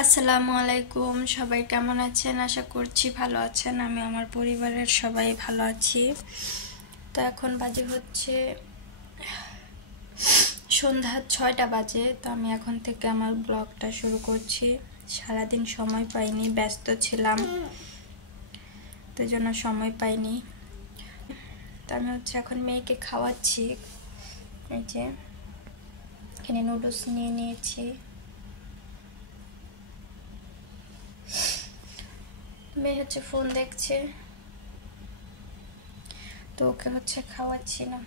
আসসালামু আলাইকুম, সবাই কেমন আছেন? আশা করছি ভালো আছেন। আমি আমার পরিবারের সবাই ভালো আছি। তো এখন বাজে হচ্ছে সন্ধ্যা 6টা বাজে। তো আমি এখন থেকে আমার ব্লগটা শুরু করছি। সারাদিন সময় পাইনি, ব্যস্ত ছিলাম, তো জন্য সময় পাইনি। তো আমি হচ্ছে এখন মেয়েকে খাওয়াচ্ছি। এই যে এখানে নুডলস নিয়ে নিয়েছি। মেয়ে হচ্ছে ফোন দেখছে, তো ওকে হচ্ছে খাওয়াচ্ছি না।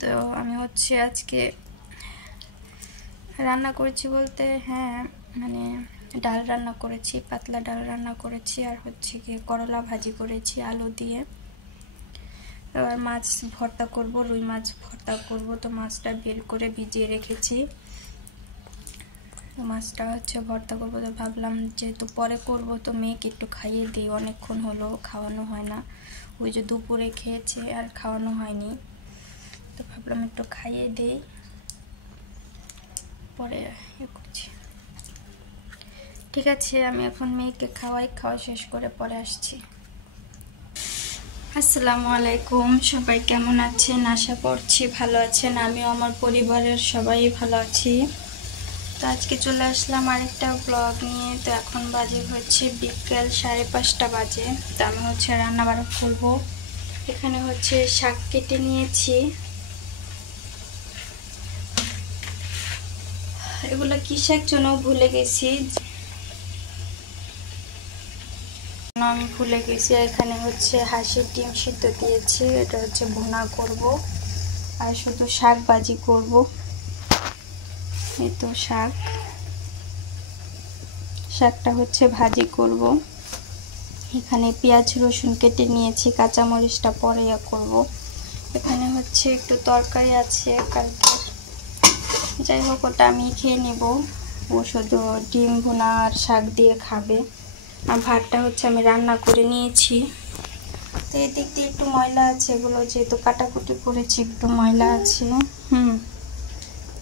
তো আমি হচ্ছে আজকে রান্না করেছি বলতে মানে ডাল রান্না করেছি, পাতলা ডাল রান্না করেছি, আর হচ্ছে গিয়ে করলা ভাজি করেছি আলু দিয়ে। এবার মাছ ভর্তা করব, রুই মাছ ভর্তা করব। তো মাছটা বের করে ভিজিয়ে রেখেছি, তো মাছটা হচ্ছে ভর্তা করব। তো ভাবলাম যেহেতু পরে করব, তো মেয়েকে একটু খাইয়ে দিই, অনেকক্ষণ হলো খাওয়ানো হয় না। ওই যে দুপুরে খেয়েছে আর খাওয়ানো হয়নি, তো ভাবলাম একটু খাইয়ে দিই, পরে করছি। ঠিক আছে, আমি এখন মেয়েকে খাওয়া শেষ করে পরে আসছি। আসসালামু আলাইকুম, সবাই কেমন আছেন? আশা করছি ভালো আছেন। আমিও আমার পরিবারের সবাই ভালো আছি। তো আজকে চলে আসলাম আরেকটা ব্লগ নিয়ে। তো এখন বাজে হচ্ছে বিকেল 5:30 বাজে। তো আমি হচ্ছে রান্না বান্না করবো। এখানে হচ্ছে শাক কেটে নিয়েছি। এগুলো কি শাক যেন ভুলে গেছি, আমি ভুলে গেছি। এখানে হচ্ছে হাঁসের ডিম সিদ্ধ দিয়েছি, এটা হচ্ছে ভুনা করব, আর শুধু শাক ভাজি করব। এই তো শাকটা হচ্ছে ভাজি করব। এখানে পেঁয়াজ রসুন কেটে নিয়েছি, কাঁচামরিচটা পরে করব। এখানে হচ্ছে একটু তরকারি আছে কালকের, যাই হোক ওটা আমি খেয়ে নেব। ও শুধু ডিম ভুনা আর শাক দিয়ে খাবে। আর ভাতটা হচ্ছে আমি রান্না করে নিয়েছি। তো এদিক দিয়ে একটু ময়লা আছে, এগুলো যেহেতু কাটাকুটি করেছি একটু ময়লা আছে।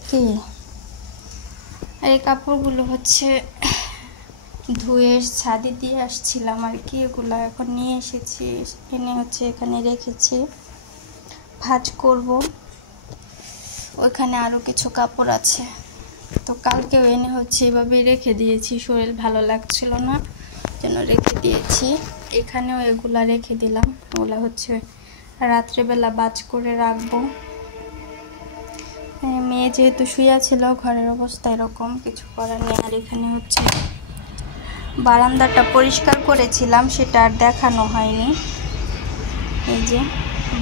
কি এই কাপড়গুলো হচ্ছে ধুয়ে ছাদে দিয়ে আসছিলাম আর কি, এগুলো এখন নিয়ে এসেছি, এনে হচ্ছে এখানে রেখেছি, ভাঁজ করব। ওইখানে আরও কিছু কাপড় আছে, তো কালকেও এনে হচ্ছে এভাবে রেখে দিয়েছি, শরীর ভালো লাগছিল না জন্য রেখে দিয়েছি। এখানেও এগুলা রেখে দিলাম, ওগুলা হচ্ছে রাত্রেবেলা ভাঁজ করে রাখবো। মেয়ে যেহেতু শুয়ে ছিল, ঘরের অবস্থা এরকম, কিছু করার নেই। আর এখানে হচ্ছে বারান্দাটা পরিষ্কার করেছিলাম, সেটা আর দেখানো হয়নি। এই যে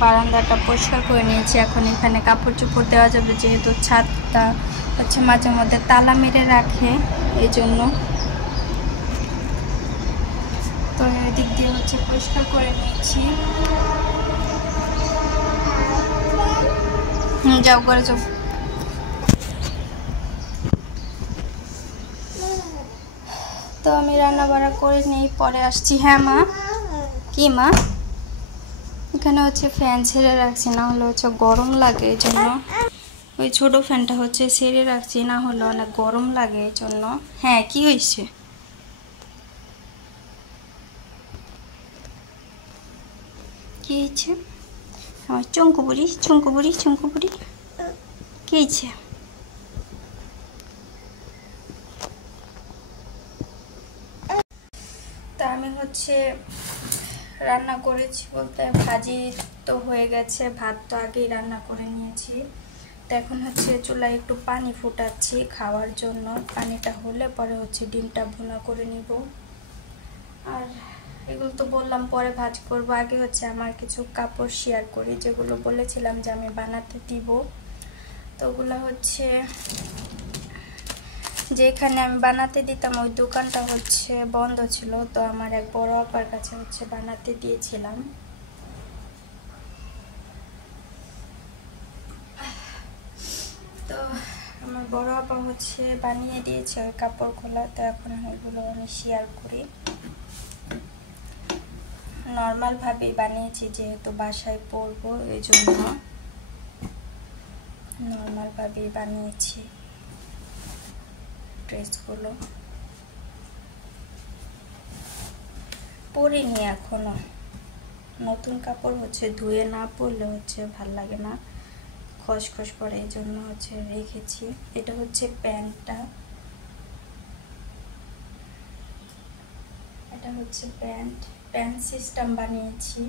বারান্দাটা পরিষ্কার করে নিয়েছি, এখন এখানে কাপড় চোপড় দেওয়া যাবে, যেহেতু ছাদটা হচ্ছে মাঝে মধ্যে তালা মেরে রাখে, এই জন্য। তো এদিক দিয়ে হচ্ছে পরিষ্কার করে নিয়েছি। যাও করে যাও। তো আমি রান্না বান্না করে নিই, পরে আসছি। হ্যাঁ মা, কি মা? এখানে হচ্ছে ফ্যান ছেড়ে রাখছি, না হলে হচ্ছে গরম লাগে, এই জন্য ওই ছোট ফ্যানটা হচ্ছে ছেড়ে রাখছি, না হলে অনেক গরম লাগে এই জন্য। হ্যাঁ, কি হয়েছে? কি হয়েছে আমার চঙ্কু বুড়ি? কি হয়েছে? তা আমি হচ্ছে রান্না করেছি বলতে, ভাজি তো হয়ে গেছে, ভাত তো আগেই রান্না করে নিয়েছি। তো এখন হচ্ছে চুলায় একটু পানি ফুটাচ্ছি খাওয়ার জন্য, পানিটা হলে পরে হচ্ছে ডিমটা ভুনা করে নিব। আর এগুলো তো বললাম পরে ভাজ করব, আগে হচ্ছে আমার কিছু কাপড় শেয়ার করি, যেগুলো বলেছিলাম যে আমি বানাতে দিব। তো ওগুলো হচ্ছে যেখানে আমি বানাতে দিতাম ওই দোকানটা হচ্ছে বন্ধ ছিল, তো আমার এক বড় আপার কাছে হচ্ছে বানাতে দিয়েছিলাম। তো আমার বড় আপা হচ্ছে বানিয়ে দিয়েছে ওই কাপড়গুলো, তো এখন ওইগুলো আমি শেয়ার করি। নর্মাল ভাবেই বানিয়েছি, যেহেতু বাসায় পরবো এই জন্য। নর্মাল ভাবে বানিয়েছি ড্রেসগুলো, পরিনি এখনো। নতুন কাপড় হচ্ছে ধুয়ে না পরলে হচ্ছে ভাল লাগে না, খসখস করে, এই জন্য হচ্ছে রেখেছি। এটা হচ্ছে প্যান্টটা, এটা হচ্ছে প্যান্ট সিস্টেম বানিয়েছি।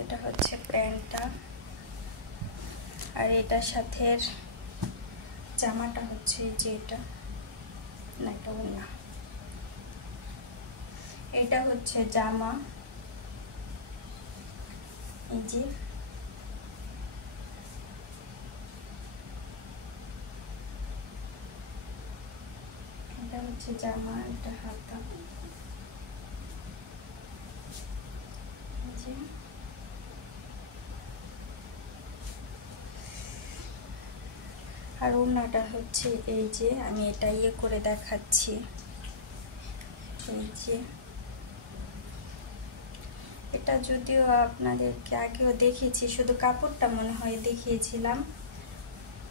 এটা হচ্ছে প্যান্টটা, আর এটার সাথে জামাটা হচ্ছে যে এটা না, এটা না, এটা হচ্ছে জামা, এই যে এটা হচ্ছে জামা, এটা হাতা, এই যে আর ওড়নাটা হচ্ছে এই যে, আমি এটা ইয়ে করে দেখাচ্ছি, এই যে এটা যদিও আপনাদেরকে আগেও দেখিয়েছি, শুধু কাপড়টা মনে হয় দেখিয়েছিলাম,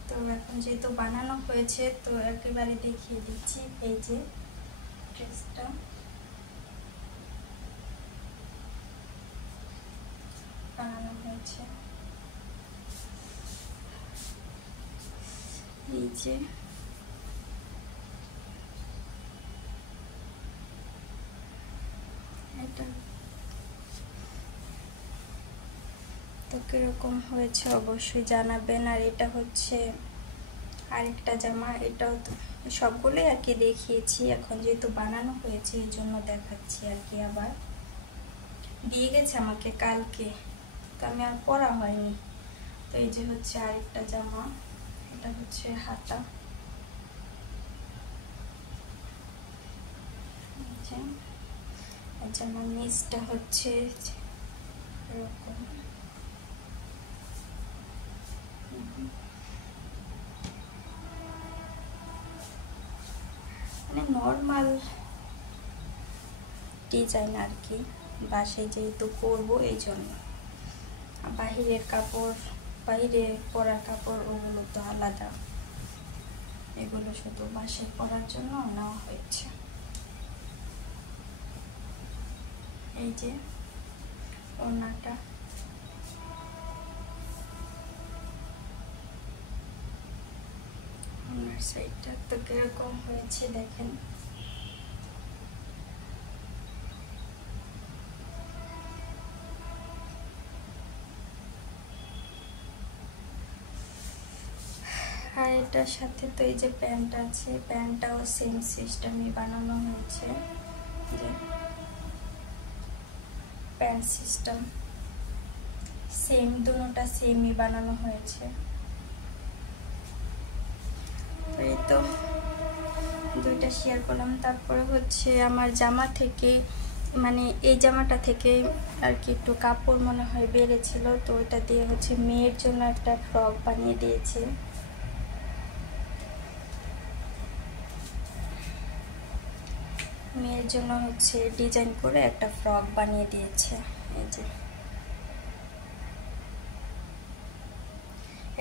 তো এখন যেহেতু বানানো হয়েছে তো একেবারে দেখিয়ে দিচ্ছি। এই যে ড্রেসটা বানানো হয়েছে, এই যে এটা তো কিরকম হয়েছে অবশ্যই জানাবেন। আর এটা হচ্ছে আরেকটা জামা, এটাও তো সবগুলোই আর কি দেখিয়েছি, এখন যেহেতু বানানো হয়েছে এই জন্য দেখাচ্ছি আর কি। আবার দিয়ে গেছে আমাকে কালকে, তো আমি আর পরা হয়নি। তো এই যে হচ্ছে আরেকটা জামা, এটা হচ্ছে হাতা, জামার নিচটা হচ্ছে এরকম, মানে নর্মাল ডিজাইন আর কি, বাসায় যেহেতু করবো এই জন্য। বাহিরের কাপড়, বাহিরে পরার কাপড় ওগুলো তো আলাদা, এগুলো শুধু বাসায় পরার জন্য নেওয়া হয়েছে। এই যে ওড়নাটা, ওড়নার সাইডটা তো কিরকম হয়েছে দেখেন। আর এটার সাথে তো এই যে প্যান্ট আছে, প্যান্টটাও সেম সিস্টেমে বানানো হয়েছে, যে প্যান্ট সিস্টেম সেম, দুটোটা সেমই বানানো হয়েছে। এই তো দুইটা শেয়ার করলাম। তারপরে হচ্ছে আমার জামা থেকে, মানে এই জামাটা থেকে আর কি একটু কাপড় মনে হয় বেড়েছিল, তো ওইটা দিয়ে হচ্ছে মেয়ের জন্য একটা ফ্রক বানিয়ে দিয়েছে। মেয়ের জন্য হচ্ছে ডিজাইন করে একটা ফ্রক বানিয়ে দিয়েছে। এই যে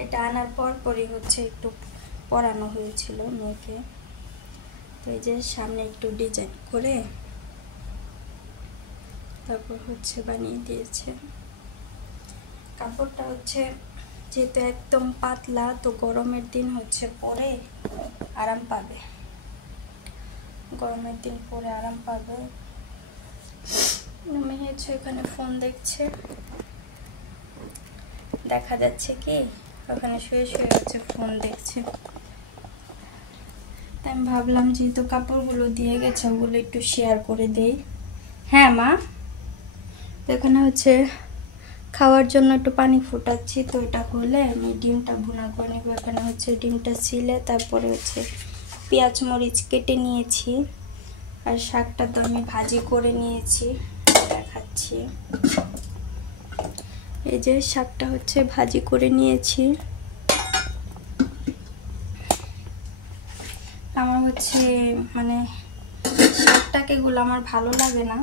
এটা আনার পরই হচ্ছে একটু পরানো হয়েছিল মেয়েকে, তো এই যে সামনে একটু ডিজাইন করে তারপর হচ্ছে বানিয়ে দিয়েছে। কাপড়টা হচ্ছে যেহেতু একদম পাতলা, তো গরমের দিন হচ্ছে পরে আরাম পাবে, গরমের দিন পরে আরাম পাবে। মেয়ে হচ্ছে এখানে ফোন দেখছে, দেখা যাচ্ছে কি ওখানে শুয়ে শুয়ে হচ্ছে ফোন দেখছে। তাই আমি ভাবলাম যেহেতু কাপড়গুলো দিয়ে গেছে ওগুলো একটু শেয়ার করে দেই। হ্যাঁ মা, তো এখানে হচ্ছে খাওয়ার জন্য একটু পানি ফুটাচ্ছি, তো এটা হলে আমি ডিমটা ভুনা করে নেব। এখানে হচ্ছে ডিমটা ছিলে তারপরে হচ্ছে পেঁয়াজ মরিচ কেটে নিয়েছি, আর শাকটা তো আমি ভাজি করে নিয়েছি, দেখাচ্ছি। এই যে শাকটা হচ্ছে ভাজি করে নিয়েছি। আমার হচ্ছে মানে শাকটাকে এগুলো আমার ভালো লাগে না,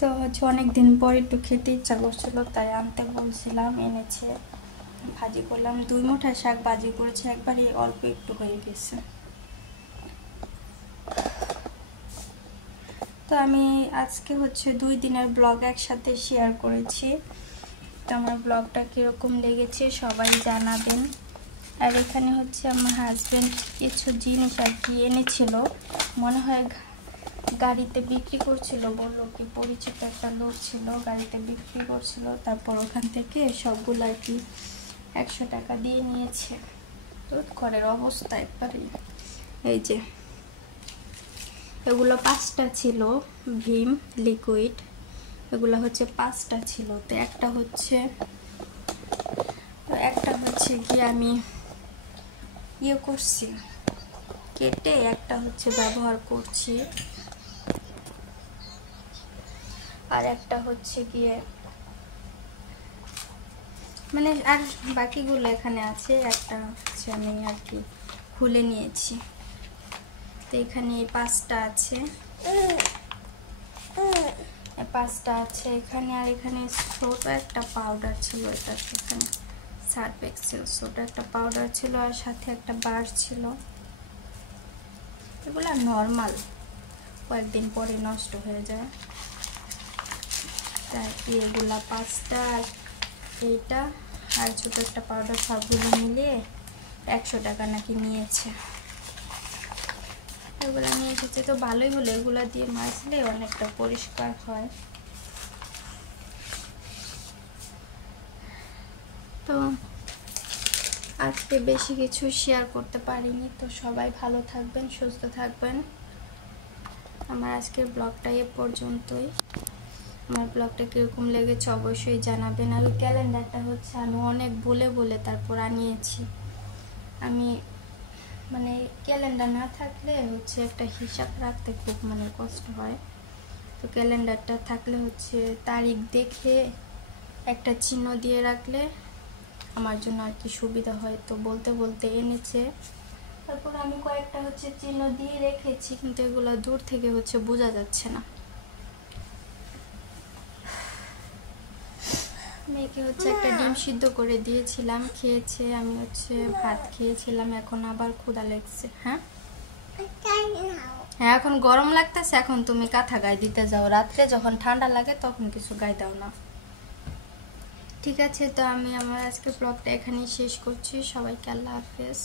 তো তো হচ্ছে অনেক দিন পর একটু খেতে ইচ্ছা করছিল, তাই আনতে বলছিলাম, এনেছে। ভাজি করলাম, 2 মুঠা শাক ভাজি করেছে, একবারই অল্প একটু হয়ে গেছে। তো আমি আজকে হচ্ছে 2 দিনের ব্লগ একসাথে শেয়ার করেছি। তো আমার ব্লগটা কীরকম লেগেছে সবাই জানাবেন। আর এখানে হচ্ছে আমার হাজব্যান্ড কিছু জিনিস আর কি এনেছিল, মনে হয় গাড়িতে বিক্রি করছিল, বললো কি পরিচিত একটা লোক ছিল, গাড়িতে বিক্রি করছিল। তারপর ওখান থেকে সবগুলো আর কি 100 টাকা দিয়ে নিয়েছে। তো ঘরের অবস্থা একবারে এই যে, এগুলো 5টা ছিল ভীম লিকুইড, এগুলো হচ্ছে 5টা ছিল। তো একটা হচ্ছে কি আমি ইয়ে করছি কেটে, একটা হচ্ছে ব্যবহার করছি, আর একটা হচ্ছে গিয়ে মানে আর বাকিগুলো এখানে আছে, একটা হচ্ছে আমি আর কি খুলে নিয়েছি। তো এখানে এই 5টা আছে, 5টা আছে এখানে। আর এখানে ছোট একটা পাউডার ছিল, এটা এখানে সার্ফ এক্সেল ছোট একটা পাউডার ছিল, আর সাথে একটা বার ছিল। এগুলো নর্মাল, কয়েকদিন পরে নষ্ট হয়ে যায়, তাই কি এগুলা 5টা আর এইটা আর ছোট একটা পাউডার সবগুলো মিলিয়ে 100 টাকা নাকি নিয়েছে। এগুলো নিয়ে এসেছে, তো ভালোই হলো, এগুলো দিয়ে মাজলে অনেকটা পরিষ্কার হয়। তো আজকে বেশি কিছু শেয়ার করতে পারিনি। তো সবাই ভালো থাকবেন, সুস্থ থাকবেন। আমার আজকের ব্লগটা এ পর্যন্তই। আমার ব্লগটা কীরকম লেগেছে অবশ্যই জানাবেন। আর ওই ক্যালেন্ডারটা হচ্ছে আমি অনেক বলে তারপর আনিয়েছি। আমি মানে ক্যালেন্ডার না থাকলে হচ্ছে একটা হিসাব রাখতে খুব মানে কষ্ট হয়। তো ক্যালেন্ডারটা থাকলে হচ্ছে তারিখ দেখে একটা চিহ্ন দিয়ে রাখলে আমার জন্য আর কি সুবিধা হয়। তো বলতে এনেছে, তারপর আমি কয়েকটা হচ্ছে চিহ্ন দিয়ে রেখেছি, কিন্তু এগুলো দূর থেকে হচ্ছে বোঝা যাচ্ছে না। মেয়েকে হচ্ছে একটা ডিম সিদ্ধ করে দিয়েছিলাম, খেয়েছে। আমি হচ্ছে ভাত খেয়েছিলাম, এখন আবার ক্ষুধা লেগেছে। হ্যাঁ হ্যাঁ, এখন গরম লাগতেছে, এখন তুমি কাঁথা গায়ে দিতে যাও, রাত্রে যখন ঠান্ডা লাগে তখন কিছু গায়ে দাও না। ঠিক আছে, তো আমি আমার আজকে ব্লগটা এখানেই শেষ করছি। সবাইকে আল্লাহ হাফেজ।